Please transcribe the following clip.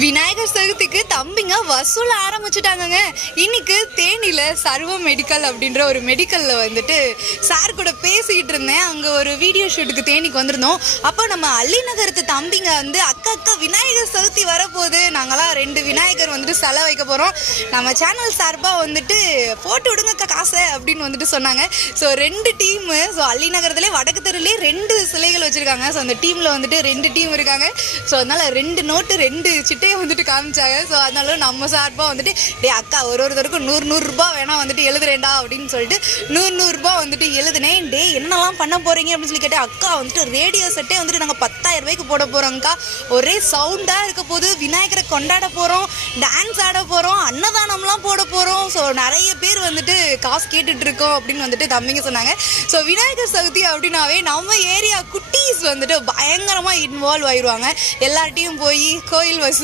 விநாயகர் சதுர்த்திக்கு தம்பிங்க வசூல் ஆரம்பிச்சுட்டாங்கங்க. இன்னைக்கு தேனியில் சர்வம் மெடிக்கல் அப்படின்ற ஒரு மெடிக்கலில் வந்துட்டு சார் கூட பேசிக்கிட்டு இருந்தேன். அங்கே ஒரு வீடியோ ஷூட்டுக்கு தேனிக்கு வந்திருந்தோம். அப்போ நம்ம அள்ளிநகரத்து தம்பிங்க வந்து அக்கா விநாயகர் சதுர்த்தி வரப்போகுது, நாங்களாம் 2 விநாயகர் வந்துட்டு செலை வைக்க போகிறோம், நம்ம சேனல் சார்பாக வந்துட்டு போட்டு விடுங்கக்கா காசை அப்படின்னு வந்துட்டு சொன்னாங்க. ஸோ 2 டீமு, ஸோ அள்ளிநகரத்துலேயே வடக்கு தெருவிலே 2 சிலைகள் வச்சுருக்காங்க. ஸோ அந்த டீமில் வந்துட்டு 2 டீம் இருக்காங்க. ஸோ அதனால் 2 நோட்டு 2 சிட்டையை வந்துட்டு காமிச்சாங்க. ஸோ அதனால நம்ம சார்பாக வந்துட்டு டே அக்கா ஒருத்தருக்கும் 100 ரூபா வேணா வந்துட்டு எழுதுறேன்டா அப்படின்னு சொல்லிட்டு 100 ரூபா வந்துட்டு எழுதுனேன். டே என்னெல்லாம் பண்ண போகிறீங்க அப்படின்னு சொல்லி கேட்டேன். அக்கா வந்துட்டு ரேடியோ செட்டே வந்துட்டு நாங்கள் 10,000 ரூபாய்க்கு போட போகிறோங்க்கா, ஒரே சவுண்டாக இருக்க போது, விநாயகரை கொண்டாட போகிறோம், டான்ஸ் ஆட போகிறோம், அன்னதானம்லாம் போட போகிறோம், ஸோ நிறைய பேர் வந்துட்டு காசு கேட்டுட்டு இருக்கோம் அப்படின்னு வந்துட்டு தம்பிங்க சொன்னாங்க. ஸோ விநாயகர் சதுர்த்தி அப்படின்னாவே நம்ம ஏரியா குட்டீஸ் வந்துட்டு பயங்கரமாக இன்வால்வ் ஆயிடுவாங்க. எல்லார்ட்டையும் போய் கோயில் வசூல்